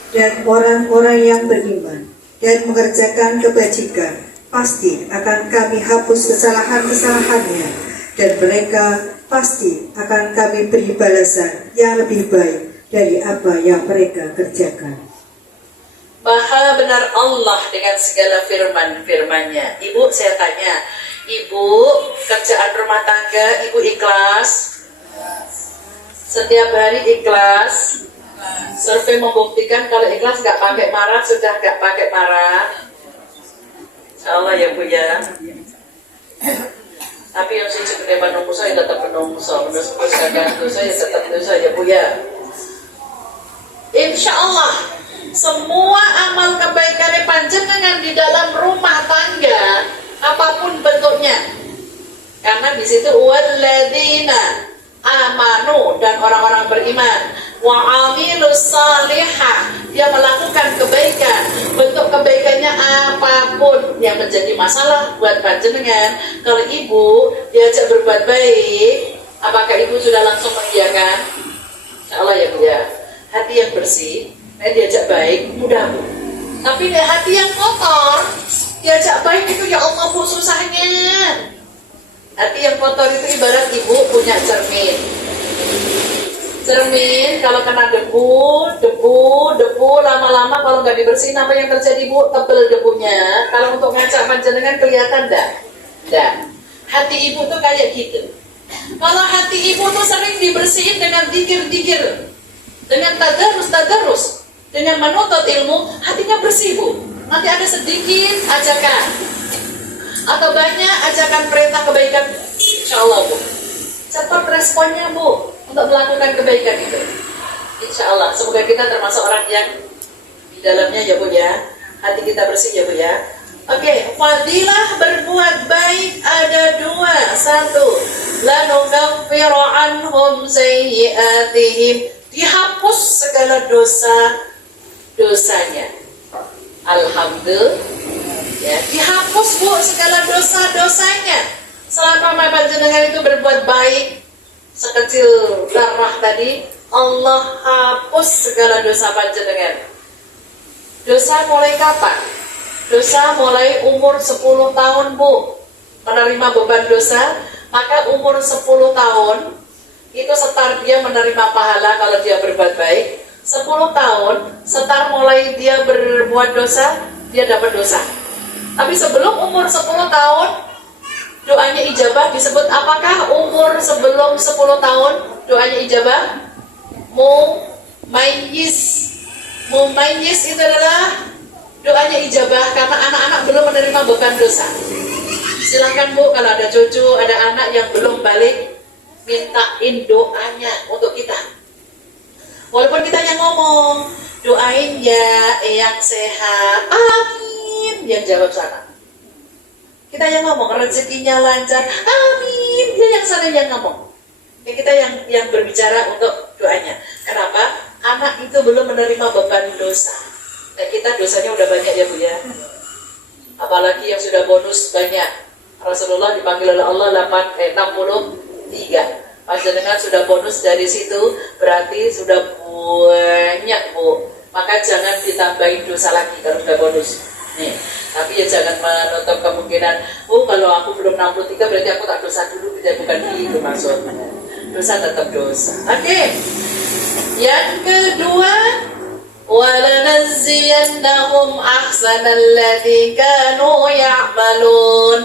Dan orang-orang yang beriman dan mengerjakan kebajikan pasti akan kami hapus kesalahan-kesalahannya, dan mereka pasti akan kami beri balasan yang lebih baik dari apa yang mereka kerjakan. Maha benar Allah dengan segala firman-firman-Nya. Ibu, saya tanya, Ibu kerjaan rumah tangga Ibu ikhlas? Setiap hari ikhlas? Survei membuktikan kalau ikhlas nggak pakai marah, sudah nggak pakai marah. Insyaallah ya Bu ya. Tapi yang sih sebenarnya menungso ya tetap menungso, menungso ya tetap menungso ya Bu ya. Insya Allah semua amal kebaikan panjenengan di dalam rumah tangga apapun bentuknya, karena di situ walladzina amanu dan orang-orang beriman wa amilus salihah, dia melakukan kebaikan, bentuk kebaikannya apapun yang menjadi masalah buat panjenengan. Kalau ibu diajak berbuat baik, apakah ibu sudah langsung mengiyakan? Insya Allah ya Bu ya. Hati yang bersih, diajak baik, mudah Bu. Tapi hati yang kotor, diajak baik itu ya Allah Bu susahnya. Hati yang kotor itu ibarat ibu punya cermin. Cermin kalau kena debu lama-lama kalau nggak dibersihin apa yang terjadi Bu? Tebel debunya. Kalau untuk ngacak panjenengan kelihatan enggak? Hati ibu tuh kayak gitu. Kalau hati ibu tuh sering dibersihin dengan dikir-dikir, dengan tadarus, dengan menuntut ilmu, hatinya bersih Bu. Nanti ada sedikit ajakan, Atau banyak ajakan perintah kebaikan? Insya Allah Bu. Cepat responnya Bu untuk melakukan kebaikan itu. Insya Allah. Semoga kita termasuk orang yang di dalamnya ya Bu ya. Hati kita bersih ya Bu ya. Oke, fadilah berbuat baik ada dua. Satu, lanukaffiru anhum sayyi'atihim, dihapus segala dosanya. Alhamdulillah, ya, dihapus Bu segala dosa-dosanya. Selama panjenengan itu berbuat baik, sekecil darah tadi, Allah hapus segala dosa panjenengan. Dosa mulai kapan? Dosa mulai umur 10 tahun Bu, menerima beban dosa. Maka umur 10 tahun itu setar dia menerima pahala kalau dia berbuat baik. 10 tahun setar mulai dia berbuat dosa, dia dapat dosa. Tapi sebelum umur 10 tahun doanya ijabah. Disebut apakah umur sebelum 10 tahun doanya ijabah? Mumayyiz itu adalah doanya ijabah karena anak-anak belum menerima beban dosa. Silahkan Bu, kalau ada cucu, ada anak yang belum balik, mintain doanya untuk kita. Walaupun kita yang ngomong, doain ya yang sehat, amin, yang jawab sana. Kita yang ngomong, rezekinya lancar, amin, dia yang sana yang ngomong. Ya, kita yang berbicara untuk doanya. Kenapa? Anak itu belum menerima beban dosa. Dan kita dosanya udah banyak ya Bu ya. Apalagi yang sudah bonus banyak. Rasulullah dipanggil oleh Allah 63. Panjenengan sudah bonus dari situ, berarti sudah banyak Bu. Maka jangan ditambahin dosa lagi kalau sudah bonus. Nih, tapi ya jangan menutup kemungkinan, oh kalau aku belum 63 berarti aku tak dosa dulu, tidak, bukan itu maksudnya. Dosa tetap dosa. Oke. Yang kedua, وَلَنَجْزِيَنَّهُمْ أَحْسَنَ الَّذِي كَانُوا يَعْمَلُونَ.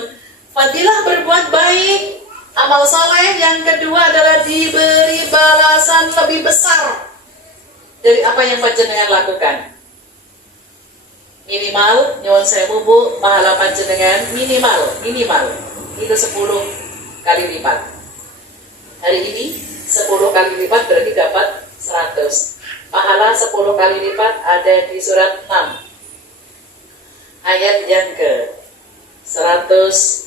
Fadilah berbuat baik, amal saleh yang kedua adalah diberi balasan lebih besar dari apa yang panjenengan lakukan. Minimal, nyuwun sewu Bu, pahala panjenengan minimal itu 10 kali lipat. Hari ini 10 kali lipat berarti dapat 100. Pahala 10 kali lipat ada di surat 6 ayat yang ke 160.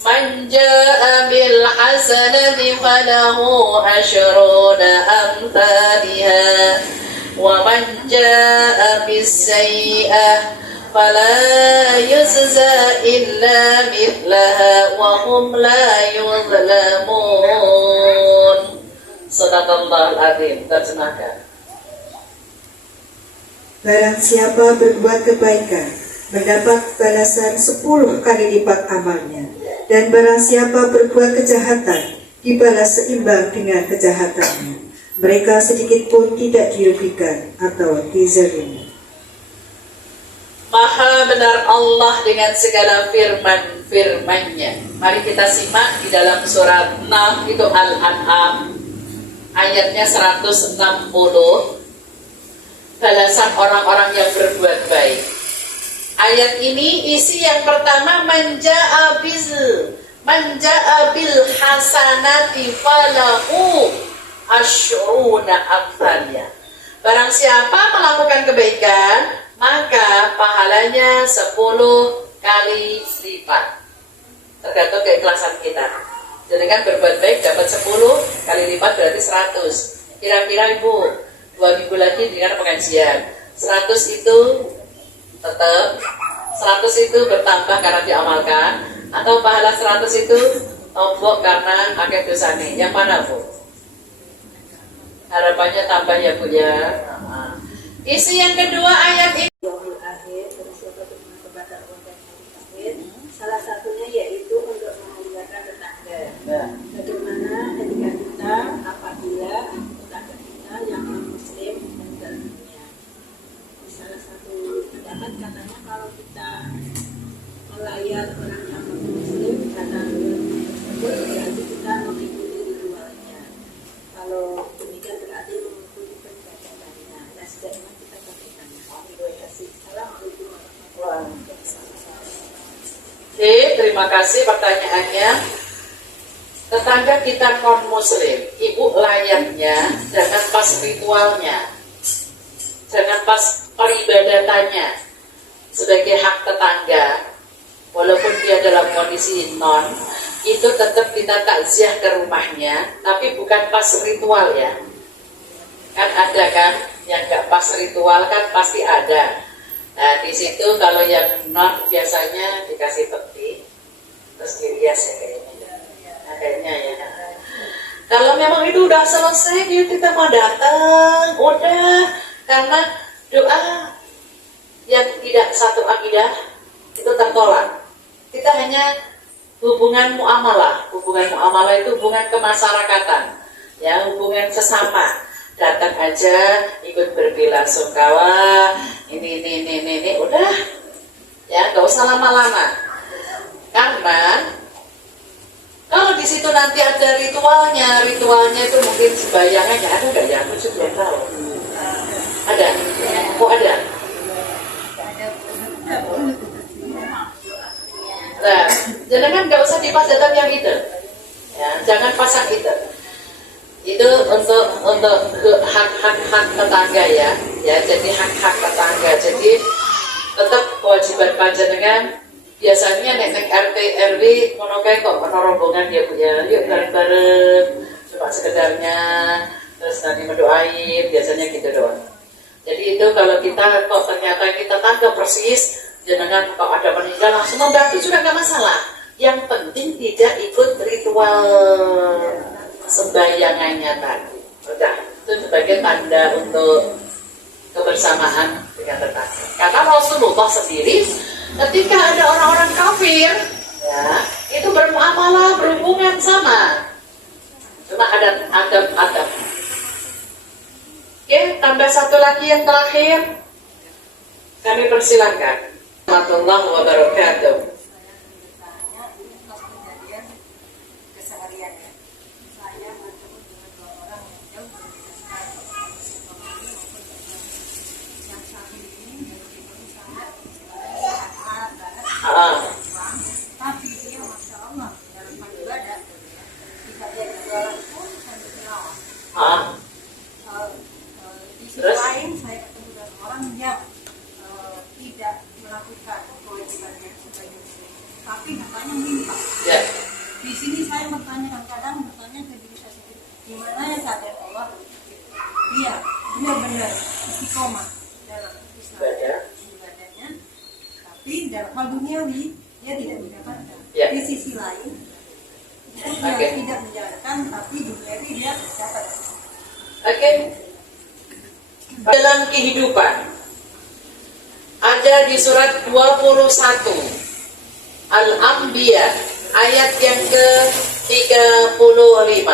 Man jaa bil hasanati falahu asyruna amthaliha wa man jaa bis sayyi'ah fala yujza illa mithlaha wa hum la yuzlamun. Sadaqallahul azim. Terjemahkan. Barang siapa berbuat kebaikan, mendapat balasan 10 kali lipat amalnya. Dan barang siapa berbuat kejahatan, dibalas seimbang dengan kejahatannya. Mereka sedikit pun tidak dirugikan atau dizalimi. Maha benar Allah dengan segala firman-firmannya. Mari kita simak di dalam surat 6 itu Al-An'am ayatnya 160. Balasan orang-orang yang berbuat baik. Ayat ini isi yang pertama manja'a bil hasanati falahu asyruna amsalnya. Barang siapa melakukan kebaikan, maka pahalanya 10 kali lipat. Tergantung keikhlasan kita. Jadi kan berbuat baik dapat 10 kali lipat berarti 100. Kira-kira Ibu 2 minggu lagi dengan pengajian 100 itu tetap 100 itu bertambah karena diamalkan, atau pahala 100 itu tombok karena akeh dosanya. Yang mana Bu? Harapannya tambah ya Bu ya. Isi yang kedua ayat ini. Yaumil akhir, bersiap kepada Allah dan hari akhir. Salah satunya yaitu untuk memuliakan tetangga. Bagaimana ketika kita apabila tetangga kita yang non-muslim meninggal dunia. Salah satu pendapat katanya kalau kita melayat orang yang non-muslim karena tersebut berarti kita mengikuti ritualnya. Kalau demikian berarti mengikuti peribadatannya. Dan sebaiknya kita berikan. terima kasih pertanyaannya. Tetangga kita non-muslim, ibu layaknya jangan pas ritualnya, jangan pas peribadatannya sebagai hak tetangga. Walaupun dia dalam kondisi non, itu tetap kita takziah ke rumahnya, tapi bukan pas ritual ya. Kan ada kan yang nggak pas ritual kan pasti ada. Nah di situ kalau yang non biasanya dikasih peti terus dirias ya kayaknya. Nah, kayaknya ya. Kalau memang itu udah selesai kita mau datang, udah, karena doa yang tidak satu akidah itu tertolak. Kita hanya hubungan muamalah itu hubungan kemasyarakatan, ya hubungan sesama. Datang aja, ikut berbelasungkawa, ini, udah, ya nggak usah lama-lama. Karena kalau di situ nanti ada ritualnya itu mungkin sembayangannya ada nggak ya? Aku juga belum tahu. Ada? Oh ada. Nah, jangan nggak usah dipasang yang itu, ya, jangan pasang itu. Itu untuk hak tetangga ya, jadi hak tetangga. Jadi tetap kewajiban panjenengan. Biasanya nek RT RW ngono kae kok ana rombongan ya Bu ya, yuk bareng-bareng, cuma sekedarnya, terus nanti mendoain, biasanya gitu doang. Jadi itu kalau kita kok ternyata kita tangga persis, jangan kalau ada meninggal langsung membantu juga nggak masalah. Yang penting tidak ikut ritual sembayangannya tadi. Udah, itu sebagai tanda untuk kebersamaan dengan tetangga. Karena Rasulullah sendiri ketika ada orang-orang kafir, ya, itu bermuamalah, berhubungan sama. Cuma ada adab. Oke, tambah satu lagi yang terakhir. Kami persilakan. Warahmatullahi wabarakatuh. Tapi dia Masya Allah dalam ibadah tidak dia jualan pun sambil tilawah. Di sisi lain saya ketemu dengan orang yang tidak melakukan kewajibannya sebagai muslim, tapi katanya minta. Ya. Di sini saya kadang bertanya ke diri saya sendiri, gimana ya sadar Allah? Iya, benar-benar istiqomah dalam Islam ibadahnya, tapi dalam hal duniawi dia tidak mendapatkan. Ya. Di sisi lain dia tidak menjalankan, tapi duniawi dia dapat. Oke. Dalam kehidupan ada di surat 21 Al-Anbiya ayat yang ke-35.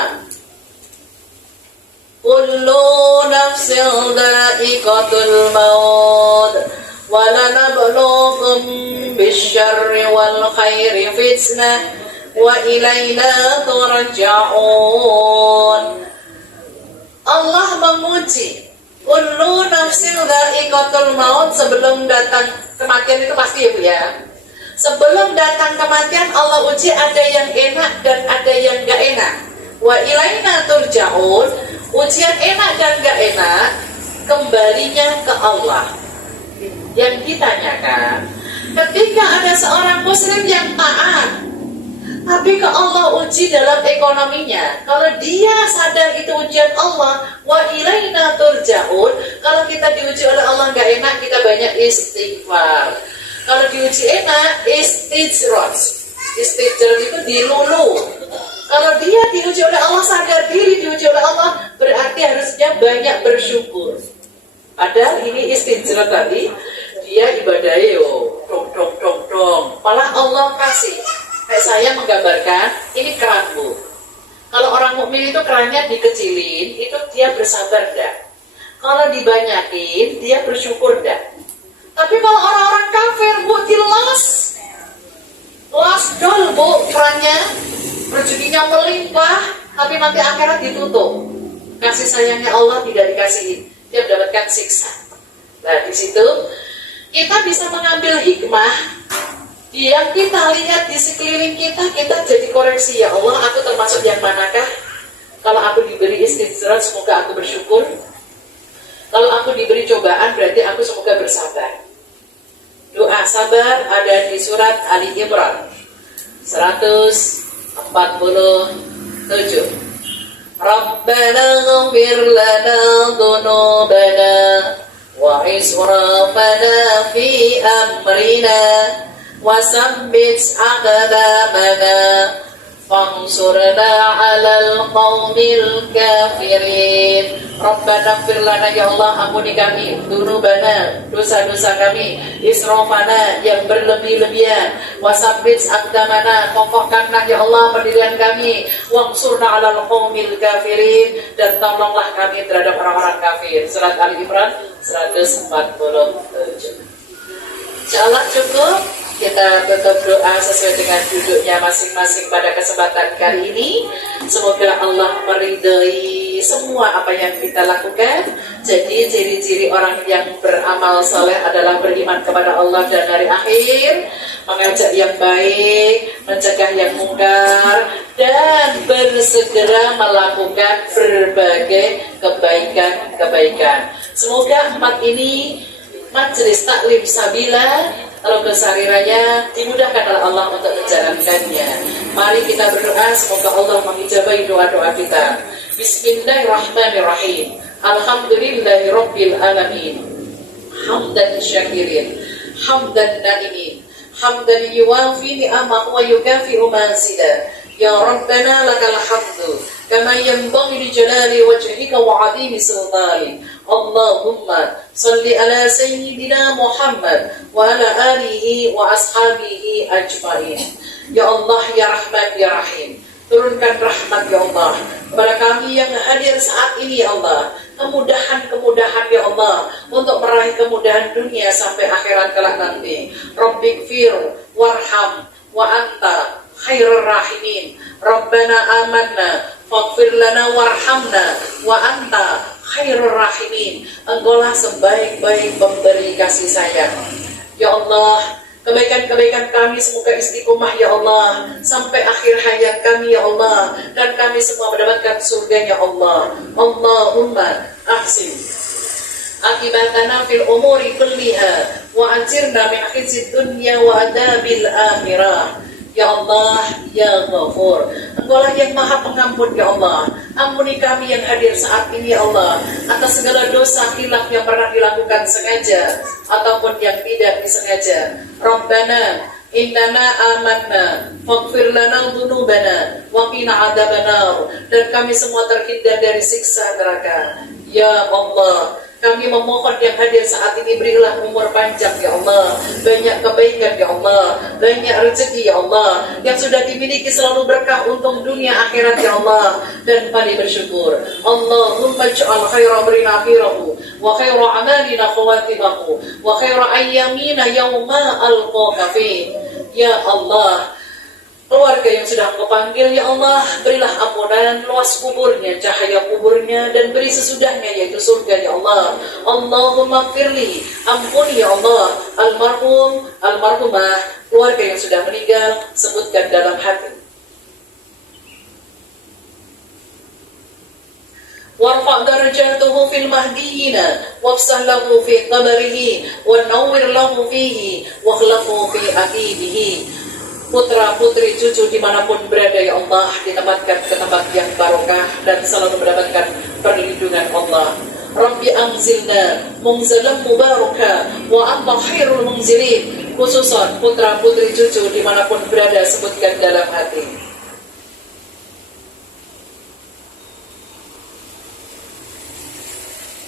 Kullu nafsin dha'iqatul maut wa lanabluukum bisyarri wal khairi fitnah wa ilaina turja'un. Allah memuji kullu nafsin dha'iqatul maut, sebelum datang kematian itu pasti ya Bu ya. Sebelum datang kematian Allah uji ada yang enak dan ada yang gak enak. Wa ilaina turja'un, ujian enak dan gak enak kembalinya ke Allah. Yang ditanyakan, ketika ada seorang muslim yang taat, tapi ke Allah uji dalam ekonominya. Kalau dia sadar itu ujian Allah, wa ilaina turja'un. Kalau kita diuji oleh Allah gak enak, kita banyak istighfar. Kalau diuji enak, istijrot. Istijrot itu dilulu. Kalau dia diuji oleh Allah, sadar diri diuji oleh Allah, berarti harusnya banyak bersyukur. Padahal ini istijrot tadi, dia ibadahnya dong. Malah Allah kasih. Kayak saya menggambarkan, ini keran Bu. Kalau orang mukmin itu kerannya dikecilin, itu dia bersabar dah. Kalau dibanyakin, dia bersyukur dah. Tapi kalau orang-orang kafir, Bu, dilas dol Bu kerannya, rezekinya melimpah, tapi nanti akhirat ditutup. Kasih sayangnya Allah tidak dikasihi, dia mendapatkan siksa. Nah di situ kita bisa mengambil hikmah Yang kita lihat di sekeliling kita, kita jadi koreksi, ya Allah, aku termasuk yang manakah? Kalau aku diberi istirahat, semoga aku bersyukur. Kalau aku diberi cobaan, berarti aku semoga bersabar. Doa sabar ada di surat Ali Imran 147. Rabbana ghfir lana dhunubana wa israfana fi amrina wa sabbit aqdamana fansurna 'alal qaumil kafirin. Rabbana ighfir lana, ya Allah, ampuni kami dzunubana, dosa-dosa kami, israfana, yang berlebih-lebihan, wasabbit aqdamana, kokohkanlah ya Allah pendirian kami, wansurna 'alal qaumil kafirin, dan tolonglah kami terhadap orang-orang kafir. Surat Ali Imran 147. Insyaallah cukup. Kita tutup doa sesuai dengan duduknya masing-masing pada kesempatan kali ini. Semoga Allah meridai semua apa yang kita lakukan. Jadi ciri-ciri orang yang beramal saleh adalah beriman kepada Allah dan hari akhir, mengajak yang baik, mencegah yang mungkar, dan bersegera melakukan berbagai kebaikan-kebaikan. Semoga empat ini, Majelis Taklim Sabila Robbal Sariraya, dimudahkan oleh Allah untuk menjalankannya. Mari kita berdoa, semoga Allah mengijabahi doa-doa kita. Bismillahirrahmanirrahim. Alhamdulillahi Rabbil Alamin. Hamdan syakirin, hamdan naimin, hamdan yuwafi ni'amahu wa yukafi'u mazida. Ya Rabbana lakal hamdu kama yanbaghi li jalali wajhika wa 'azimi sultani. Allahumma salli ala sayyidina Muhammad wa ala alihi wa ashabihi ajmain. Ya Allah, ya Rahman, ya Rahim, turunkan rahmat ya Allah kepada kami yang hadir saat ini ya Allah. Kemudahan-kemudahan ya Allah untuk meraih kemudahan dunia sampai akhirat kelak nanti. Rabbighfir warham wa anta khairur rahimin. Rabbana amanna faghfir lana warhamna wa anta khairur rahimin. Engkaulah sebaik-baik pemberi kasih sayang. Ya Allah, kebaikan-kebaikan kami semoga istiqomah ya Allah sampai akhir hayat kami ya Allah, dan kami semua mendapatkan surga ya Allah. Allahumma ahsin akibatana fil umuri kulliha wa ajirna min khizyid dunya wa adabil akhirah. Ya Allah, ya Ghafur, Engkaulah yang maha pengampun ya Allah. Ampuni kami yang hadir saat ini ya Allah atas segala dosa khilaf yang pernah dilakukan sengaja ataupun yang tidak disengaja. Rabbana innana amanna faghfir lana dzunubana wa qina adzabannar, dan kami semua terhindar dari siksa neraka. Ya Allah, kami memohon yang hadir saat ini, berilah umur panjang ya Allah, banyak kebaikan ya Allah, banyak rezeki ya Allah, yang sudah dimiliki selalu berkah untung dunia akhirat ya Allah, dan mari bersyukur. Allahumma ij'al khaira amrina akhirahu wa khaira amalina khawatimahu wa khaira ayyamina yawma alqaka fi. Ya Allah, keluarga yang sudah Engkau panggil ya Allah, berilah ampunan, luas kuburnya, cahaya kuburnya, dan beri sesudahnya yaitu surga ya Allah. Allahumma firli, ampuni ya Allah almarhum, almarhumah, keluarga yang sudah meninggal, sebutkan dalam hati. warfa' darajatuhu fil mahdiyina wafsah lahu fi qabrihi wa nawwir lahu fihi wa khlaqhu fi aqibihi. Putra putri cucu dimanapun berada ya Allah, ditempatkan ke tempat yang barokah dan selalu mendapatkan perlindungan Allah. Rabbi anzilna munzalan mubaraka wa anta khairul munzilin. Khususan putra putri cucu dimanapun berada, sebutkan dalam hati.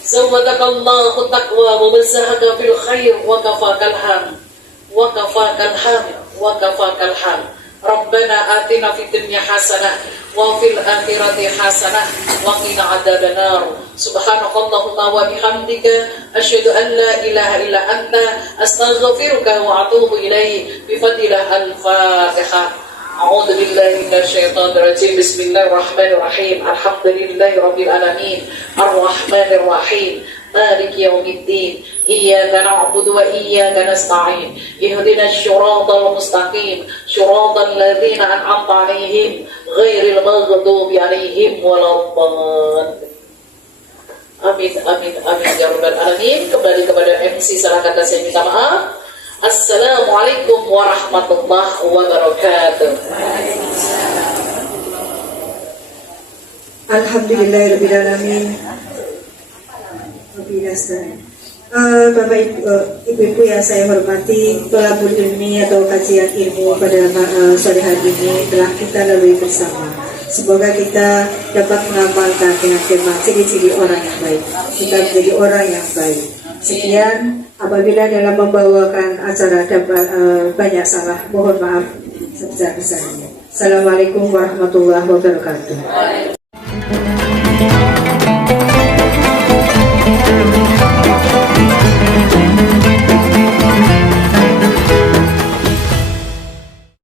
Zawwadakallahu taqwa wa bazzahaka fil khair wa kafakal ham wa kafakal ham wa kafakal ham. Rabbana atina fid dunya hasanah wa fil akhirati hasanah wa qina adzabannar. Subhanakallahumma wa bihamdika asyhadu an la ilaha illa anta astaghfiruka wa atubu ilaik. Bi fadilah al-Fatihah. A'udzu billahi minasyaitonir rajim. Bismillahirrahmanirrahim. Alhamdulillahirabbil alamin. Arrahmanir rahim. Maliki yaumiddin. Iyyaka na'budu wa iyyaka nasta'in. Ihdinas siratal mustaqim. Siratal ladzina an'amta 'alaihim ghairil maghdubi 'alaihim waladdallin. Amin amin amin ya rabbal alamin. Kembali kepada MC, salah kata saya minta maaf. Assalamualaikum warahmatullahi wabarakatuh. Alhamdulillahirrahmanirrahim. Bapak Ibu yang saya hormati, tolabul ilmi atau kajian ilmu pada sore hari ini telah kita lalui bersama. Semoga kita dapat mengamalkan dengan tema ciri-ciri orang yang baik. Kita menjadi orang yang baik. Sekian, apabila dalam membawakan acara dapat banyak salah, mohon maaf sebesar-besarnya. Assalamualaikum warahmatullahi wabarakatuh.